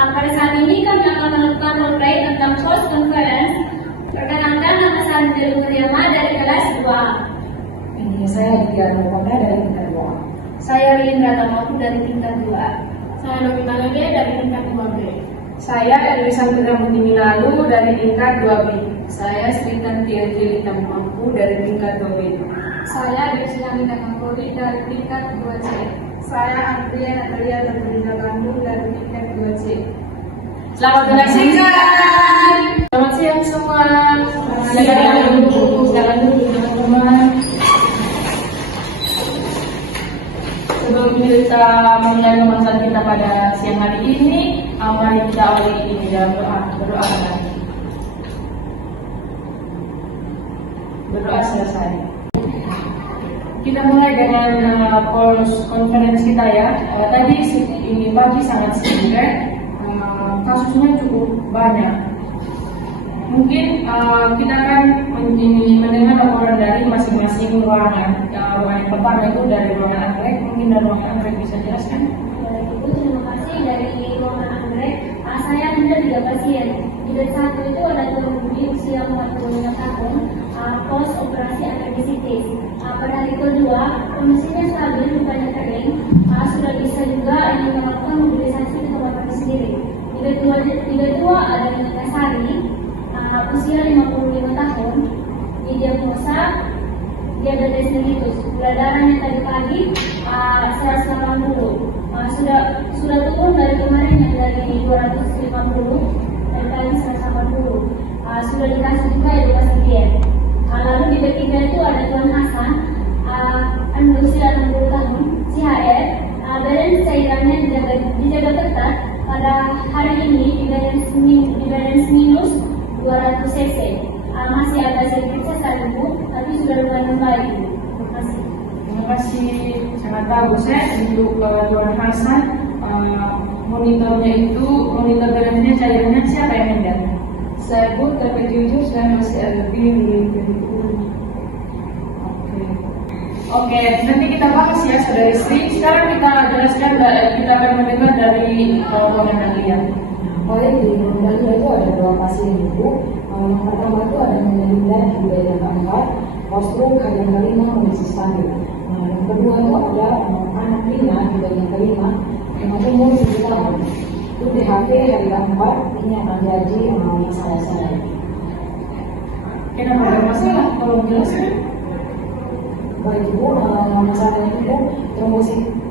Pada saat ini kami akan melakukan roleplay tentang host conference. Perkenalkan, nama saya Andri Mulyama dari kelas 2. Ini saya Diana Wanda dari tingkat 2. Saya Rindra Tamaku dari tingkat 2. Saya Novita Lege dari tingkat 2B. Saya Elisa Mutini Lalu dari tingkat 2B. Saya Sri Tantiati Tamampu dari tingkat 2B. Saya Desyani Tanakori dari tingkat 2C. Saya Andrea Natalia Natalia Bandung dari tingkat 2C. Selamat menyaksikan. Selamat siang semua. Silakan duduk teman-teman. Sebelum kita mulai pembahasan kita pada siang hari ini, mari kita awali ini dalam berdoa. Berdoa selesai. Kita mulai dengan konferensi kita ya. Tadi ini pagi sangat singkat, kasusnya cukup banyak. Mungkin kita akan mendengar laporan dari masing-masing ruangan. Ruangan yang pertama itu dari ruangan anggrek. Mungkin dari ruangan anggrek bisa jelaskan? Ibu, terima kasih. Dari ruangan anggrek, saya ada 3 pasien. Di satu itu ada pengemudi usia 45 tahun, post operasi appendicitis. Pada hari kedua, kondisinya stabil, lukanya kering, sudah bisa juga melakukan mobilisasi ke tempat sendiri. Di kedua ada Nyonya Sari, usia 55 tahun, didiagnosa diabetes mellitus. Gula darahnya tadi pagi 180, sudah turun dari kemarin yang dari 250, dari tadi 180. Sudah dikasih juga edukasi. Lalu di ketiga itu ada Tuan Hasan, usia 60 tahun, CHR, balance cairannya dijaga ketat. Pada hari ini di balance minus 200 cc. Masih agak sedikit sesak ibu, tapi sudah lumayan membaik. Terima kasih. Terima kasih, sangat bagus ya untuk Tuan Hasan. Monitor balance cairannya siapa yang hendak? Saya Bu, tapi jujur saya masih ada bingung. Oke, nanti kita bahas ya saudari Sri. Sekarang kita jelaskan, kita akan mendengar dari ruangan Natalia. Baik, di ruangan itu ada 2 pasien ibu. Yang pertama itu ada Melinda di bagian keempat, postrum bagian kelima kondisi stabil. Yang kedua itu ada anak Lina di bagian kelima, yang umur 7 tahun. Itu DHP hari keempat, ini akan jadi masalah saya. Kenapa ada masalah? Tolong jelaskan. Baik ibu, masalahnya itu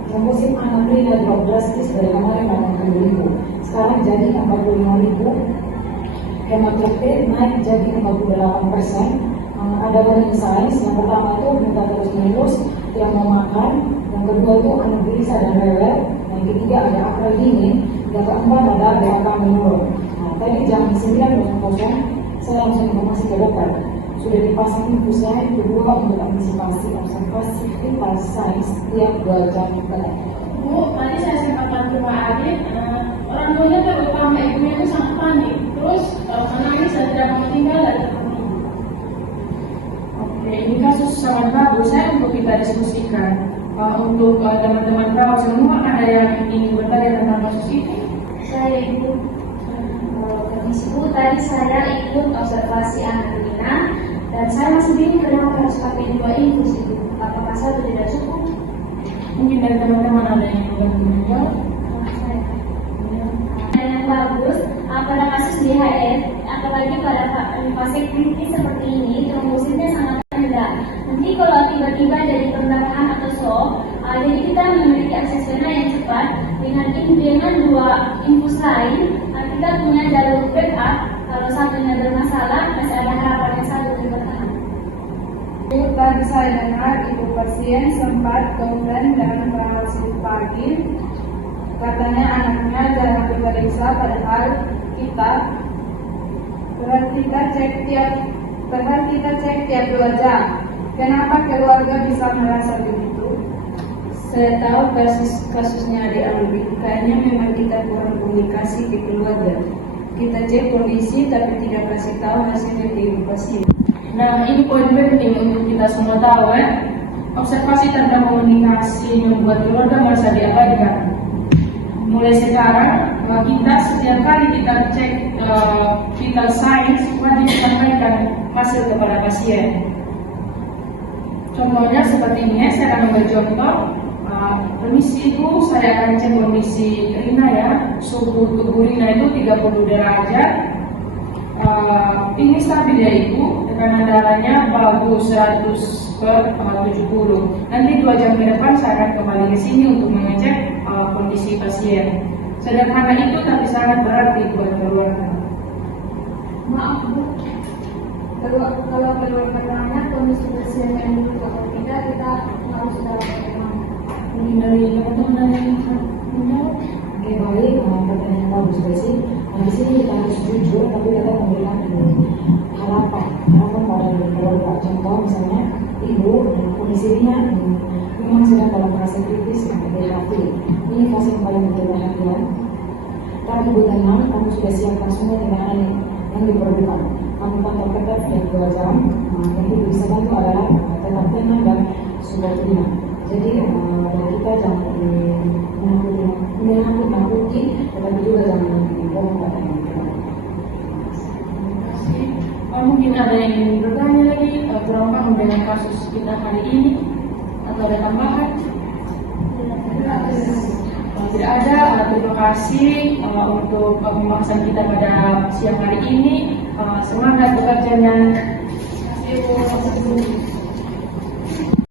trombosit anak Lina drop drastis dari kemarin 80.000. Sekarang jadi 45.000. Hematokrit naik jadi 48%. Ada banyak sains. Yang pertama itu minta terus menerus, yang mau makan. Yang kedua itu anak gelisah dan rewel. Yang ketiga ada akal dingin. Yang keempat ada BAK menurun. Tadi jam 9.00 saya langsung informasi ke dokter. Sudah dipasang infusnya yang kedua untuk antisipasi observasi vital signs setiap 2 jam sekali. Bu, tadi saya sempat bantu Pak Adit. Orang tuanya terutama ibunya itu sangat panik. Terus menangis dan tidak mau tinggal dari tempat ini. Oke, ini kasus sangat bagus ya untuk kita diskusikan. Untuk teman-teman perawat semua, ada yang ingin bertanya tentang kasus ini? Saya ibu, permisi Bu, tadi saya ikut observasi anak Lina dan saya masih bingung kenapa harus pakai 2 infus itu. Apakah satu tidak cukup? Mungkin dari teman-teman ada yang ingin menjawab. Yang bagus, pada kasus DHR, apalagi pada fase kritis seperti ini, trombositnya sangat rendah. Nanti kalau tiba-tiba dari perdarahan atau shock, jadi kita memiliki akses vena yang cepat dengan 2 infus lain, kita punya jalur backup. Kalau satunya bermasalah, masih ada harapan yang satu untuk bertahan. Tadi saya dengar ibu pasien sempat komplain dan perawat sibuk pagi. Katanya anaknya jarang diperiksa, padahal kita cek tiap 2 jam. Kenapa keluarga bisa merasa begitu? Saya tahu kasusnya adik Alwi. Kayaknya memang kita kurang komunikasi ke keluarga. Kita cek kondisi tapi tidak kasih tahu hasilnya ke ibu pasien. Nah, ini poin penting untuk kita semua tahu ya. Observasi tanpa komunikasi membuat keluarga merasa diabaikan. Mulai sekarang kita setiap kali kita cek vital signs wajib sampaikan hasil kepada pasien. Contohnya seperti ini, saya akan ambil contoh. Permisi Ibu, saya akan cek kondisi Rina ya. Suhu tubuh Rina itu 30 derajat. Ini stabil ya Ibu, tekanan darahnya bagus 100/70. Nanti 2 jam ke depan saya akan kembali ke sini untuk mengecek kondisi pasien. Sederhana itu tapi sangat berarti buat keluarga. Maaf Bu, kalau keluarganya kondisi pasien yang dulu atau tidak, kita harus tahu bagaimana. Ini dari teman-teman yang menjawab. Oke, baik, pertanyaan bagus Desi. Di sini kita harus jujur, tapi kita memberikan harapan pada keluarga. Contoh misalnya, ibu kondisinya memang sedang dalam fase kritis yang PHP. Ini fase yang paling butuh perhatian. Tapi ibu tenang, kamu sudah siapkan semua tindakan yang diperlukan. Kamu pantau ketat setiap 2 jam. Yang ibu bisa bantu adalah tetap tenang dan sudah tenang. Jadi dari kita jangan menakuti, tetapi juga jangan bohong pada yang kita. Mungkin ada yang ingin bertanya lagi, kurang paham dengan kasus kita hari ini, atau ada tambahan? Kalau tidak ada, terima kasih untuk pembahasan kita pada siang hari ini. Semangat bekerjanya. Terima kasih.